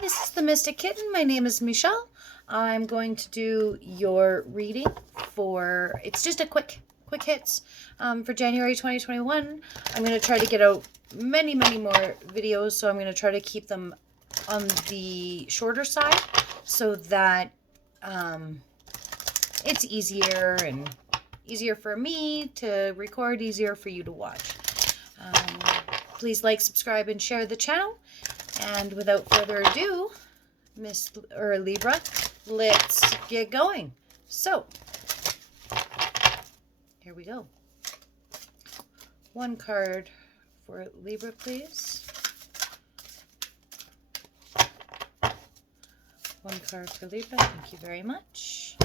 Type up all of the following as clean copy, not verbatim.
this is the Mystic Kitten. My name is Michelle. I'm going to do your reading for, it's just a quick hits for January 2021. I'm going to try to get out many more videos, so I'm going to try to keep them on the shorter side so that it's easier for me to record, easier for you to watch. Please like, subscribe, and share the channel. And without further ado, Libra, let's get going. So, here we go. One card for Libra, please. One card for Libra. Thank you very much.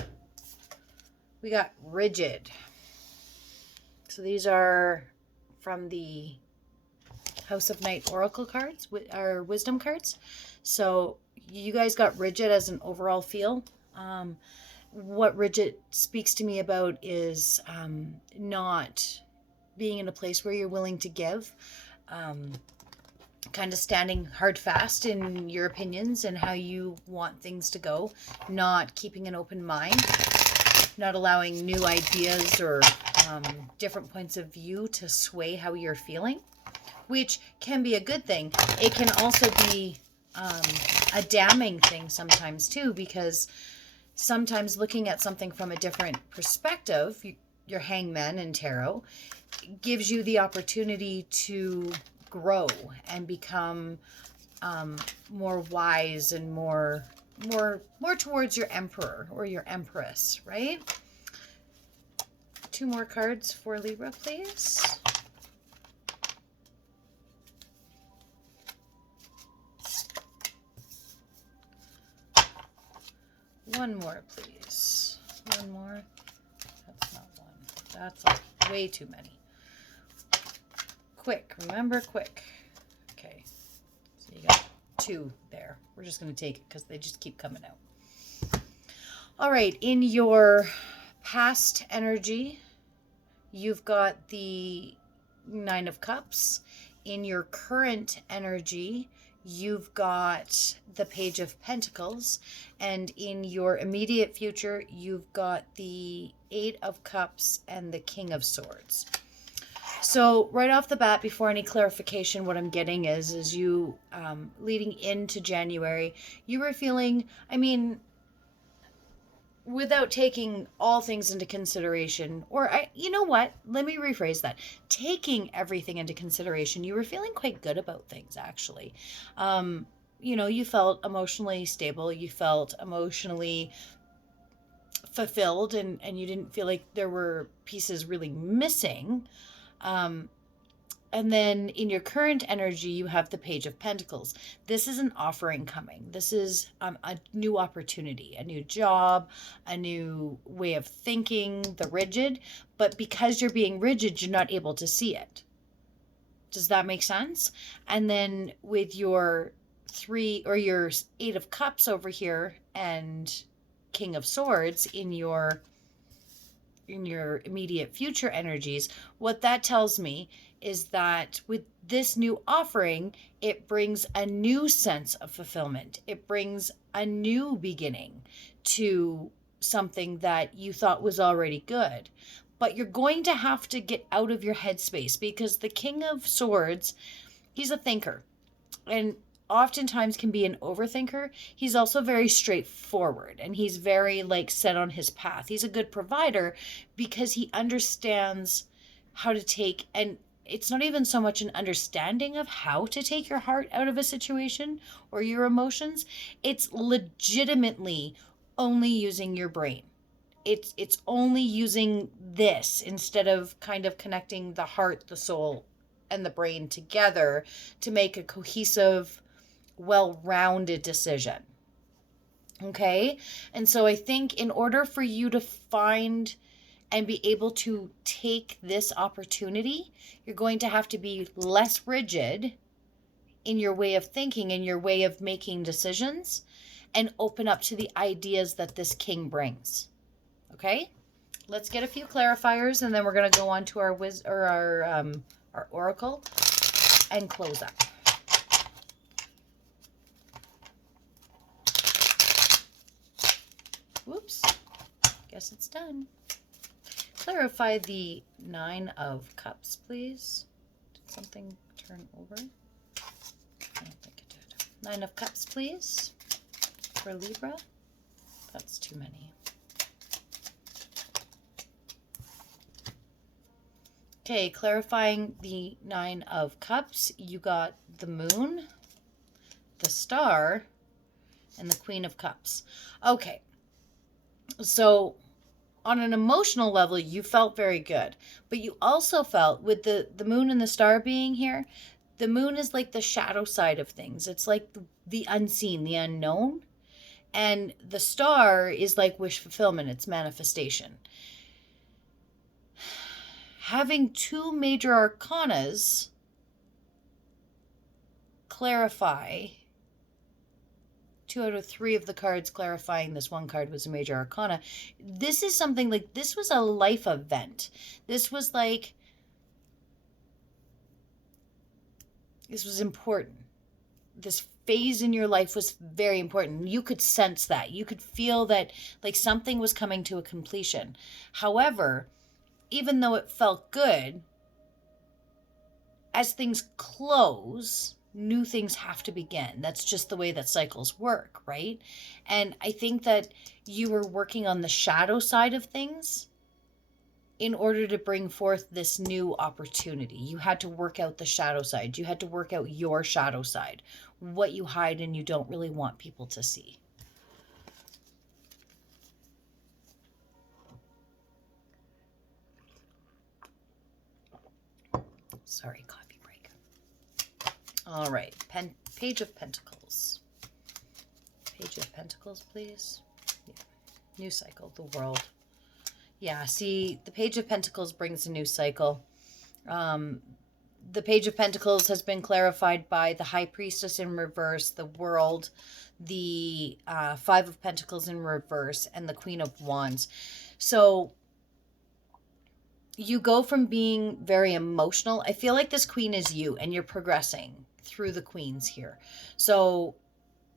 We got rigid. So these are from the House of Night Oracle cards, our wisdom cards. So you guys got rigid as an overall feel. What rigid speaks to me about is not being in a place where you're willing to give, kind of standing hard fast in your opinions and how you want things to go, not keeping an open mind, not allowing new ideas or different points of view to sway how you're feeling, which can be a good thing. It can also be a damning thing sometimes too, because sometimes looking at something from a different perspective, your hangman in tarot, gives you the opportunity to grow and become more wise and more towards your emperor or your empress, right? Two more cards for Libra, please. One more, please. One more. That's not one. That's way too many. Quick. Remember, quick. Okay. So you got two there. We're just going to take it because they just keep coming out. All right. In your past energy, you've got the Nine of Cups. In your current energy, you've got the Page of Pentacles, and in your immediate future, you've got the Eight of Cups and the King of Swords. So right off the bat, before any clarification, what I'm getting is you, leading into January, you were feeling, I mean, without taking all things into consideration, or you know what, let me rephrase that. Taking everything into consideration, you were feeling quite good about things, actually. You know, you felt emotionally stable, you felt emotionally fulfilled, and you didn't feel like there were pieces really missing. And then in your current energy, you have the Page of Pentacles. This is an offering coming. This is a new opportunity, a new job, a new way of thinking, the rigid. But because you're being rigid, you're not able to see it. Does that make sense? And then with your your Eight of Cups over here and King of Swords in your immediate future energies, what that tells me is that with this new offering, it brings a new sense of fulfillment. It brings a new beginning to something that you thought was already good. But you're going to have to get out of your headspace, because the King of Swords, he's a thinker and oftentimes can be an overthinker. He's also very straightforward, and he's very set on his path. He's a good provider because he understands how to take, and it's not even so much an understanding of how to take your heart out of a situation or your emotions. It's legitimately only using your brain. It's only using this instead of kind of connecting the heart, the soul, and the brain together to make a cohesive, well-rounded decision. Okay? And so I think in order for you to find and be able to take this opportunity, you're going to have to be less rigid in your way of thinking and your way of making decisions, and open up to the ideas that this king brings. Okay? Let's get a few clarifiers, and then we're going to go on to our oracle and close up. Whoops. Guess it's done. Clarify the 9 of Cups, please. Did something turn over? I don't think it did. 9 of Cups, please, for Libra. That's too many. Okay, clarifying the 9 of Cups, you got the Moon, the Star, and the Queen of Cups. Okay, so on an emotional level, you felt very good, but you also felt with the Moon and the Star being here, the Moon is like the shadow side of things. It's like the unseen, the unknown. And the Star is like wish fulfillment, it's manifestation. Having 2 major arcanas clarify, 2 out of 3 of the cards clarifying this one card was a major arcana. This is something like, this was a life event. This was like, this was important. This phase in your life was very important. You could sense that. You could feel that like something was coming to a completion. However, even though it felt good, as things close, new things have to begin. That's just the way that cycles work, right? And I think that you were working on the shadow side of things in order to bring forth this new opportunity. You had to work out the shadow side. You had to work out your shadow side, what you hide and you don't really want people to see. Sorry, coffee break. All right, Page of Pentacles. Page of Pentacles, please. Yeah. New cycle, the world. Yeah, see, the Page of Pentacles brings a new cycle. The Page of Pentacles has been clarified by the High Priestess in reverse, the world, the 5 of Pentacles in reverse, and the Queen of Wands. So you go from being very emotional. I feel like this queen is you, and you're progressing through the queens here. So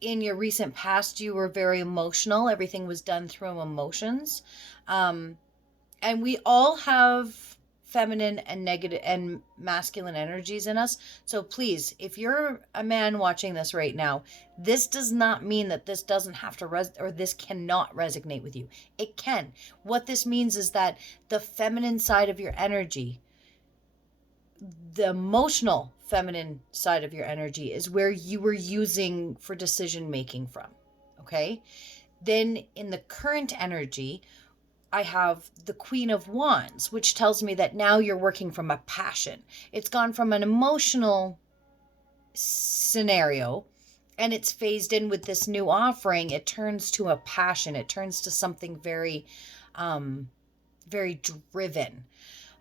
in your recent past, you were very emotional. Everything was done through emotions. And we all have feminine and negative and masculine energies in us. So please, if you're a man watching this right now, this does not mean that this doesn't have to or this cannot resonate with you. It can. What this means is that the feminine side of your energy, the emotional feminine side of your energy, is where you were using for decision making from. Okay? Then in the current energy, I have the Queen of Wands, which tells me that now you're working from a passion. It's gone from an emotional scenario and it's phased in with this new offering. It turns to a passion. It turns to something very, very driven.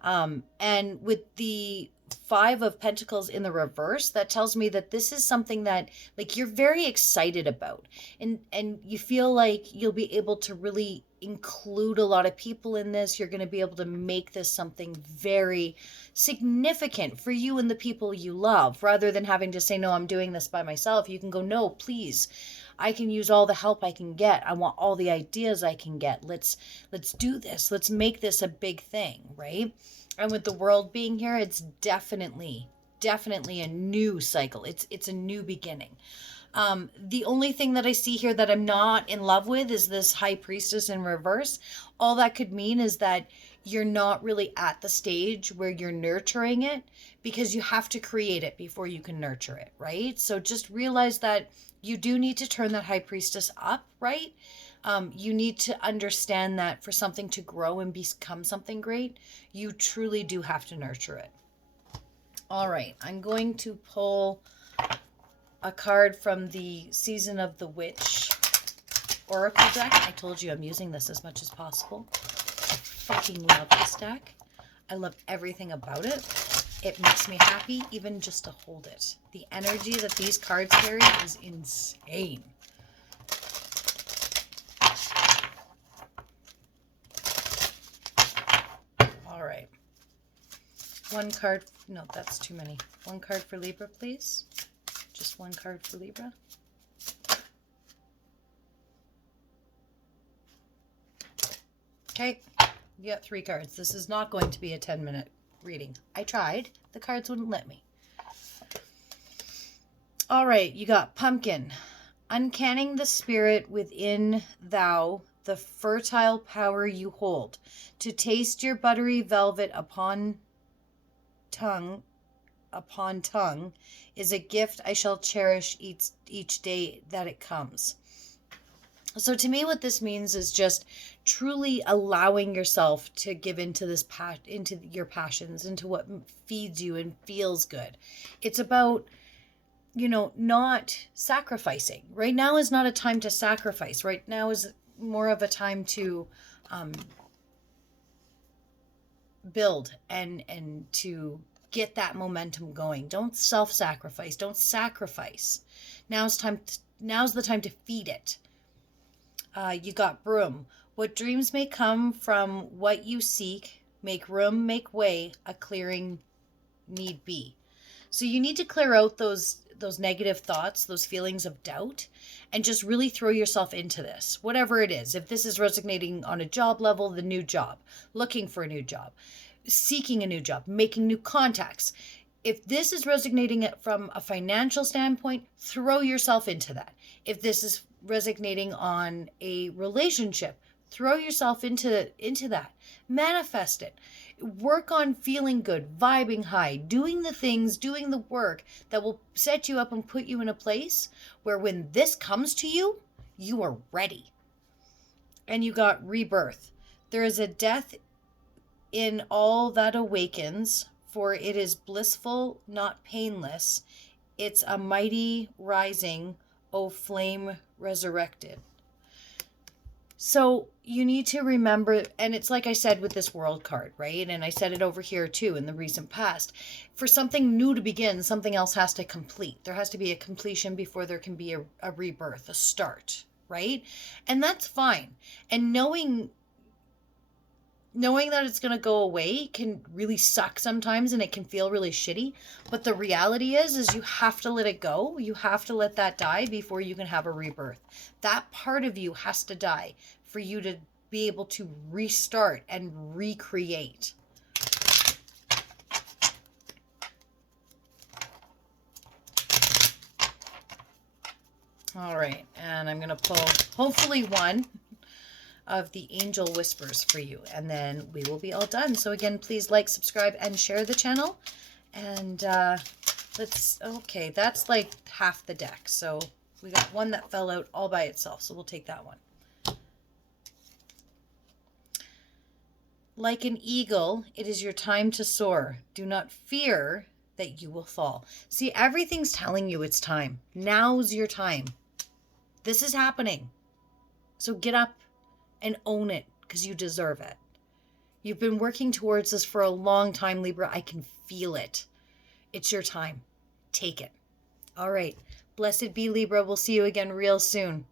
And with the 5 of Pentacles in the reverse, that tells me that this is something that like you're very excited about, and you feel like you'll be able to really include a lot of people in this. You're going to be able to make this something very significant for you and the people you love, rather than having to say, no, I'm doing this by myself. You can go, no, please, I can use all the help I can get. I want all the ideas I can get. Let's do this. Let's make this a big thing, right? And with the world being here, it's definitely a new cycle. It's a new beginning. The only thing that I see here that I'm not in love with is this High Priestess in reverse. All that could mean is that you're not really at the stage where you're nurturing it, because you have to create it before you can nurture it, right? So just realize that you do need to turn that High Priestess up, right? You need to understand that for something to grow and become something great, you truly do have to nurture it. All right, I'm going to pull a card from the Season of the Witch Oracle deck. I told you I'm using this as much as possible. I fucking love this deck. I love everything about it. It makes me happy even just to hold it. The energy that these cards carry is insane. All right. One card. No, that's too many. One card for Libra, please. Just one card for Libra. Okay, you got 3 cards. This is not going to be a 10-minute reading. I tried. The cards wouldn't let me. All right, you got Pumpkin. Uncanning the spirit within thou, the fertile power you hold, to taste your buttery velvet upon tongue, is a gift I shall cherish each day that it comes. So to me, what this means is just truly allowing yourself to give into into your passions, into what feeds you and feels good. It's about, not sacrificing. Right now is not a time to sacrifice. Right now is more of a time to build and to get that momentum going. Don't self-sacrifice. Don't sacrifice. Now's the time to feed it. You got Broom. What dreams may come from what you seek, make room, make way, a clearing need be. So you need to clear out those negative thoughts, those feelings of doubt, and just really throw yourself into this, whatever it is. If this is resonating on a job level, the new job, looking for a new job, seeking a new job, making new contacts. If this is resonating from a financial standpoint, throw yourself into that. If this is resonating on a relationship, throw yourself into that. Manifest it. Work on feeling good, vibing high, doing the things, doing the work that will set you up and put you in a place where when this comes to you, you are ready. And you got Rebirth. There is a death in all that awakens, for it is blissful, not painless. It's a mighty rising, O flame resurrected. So you need to remember, and it's like I said with this world card, right? And I said it over here too in the recent past. For something new to begin, something else has to complete. There has to be a completion before there can be a rebirth, a start, right? And that's fine. And knowing that it's going to go away can really suck sometimes, and it can feel really shitty. But the reality is you have to let it go. You have to let that die before you can have a rebirth. That part of you has to die for you to be able to restart and recreate. All right, and I'm going to pull hopefully one of the angel whispers for you, and then we will be all done. So again, please like, subscribe, and share the channel. And okay, that's like half the deck. So we got one that fell out all by itself, so we'll take that one. Like an eagle, it is your time to soar. Do not fear that you will fall. See, everything's telling you it's time. Now's your time. This is happening. So get up and own it, because you deserve it. You've been working towards this for a long time, Libra. I can feel it. It's your time. Take it. All right. Blessed be, Libra. We'll see you again real soon.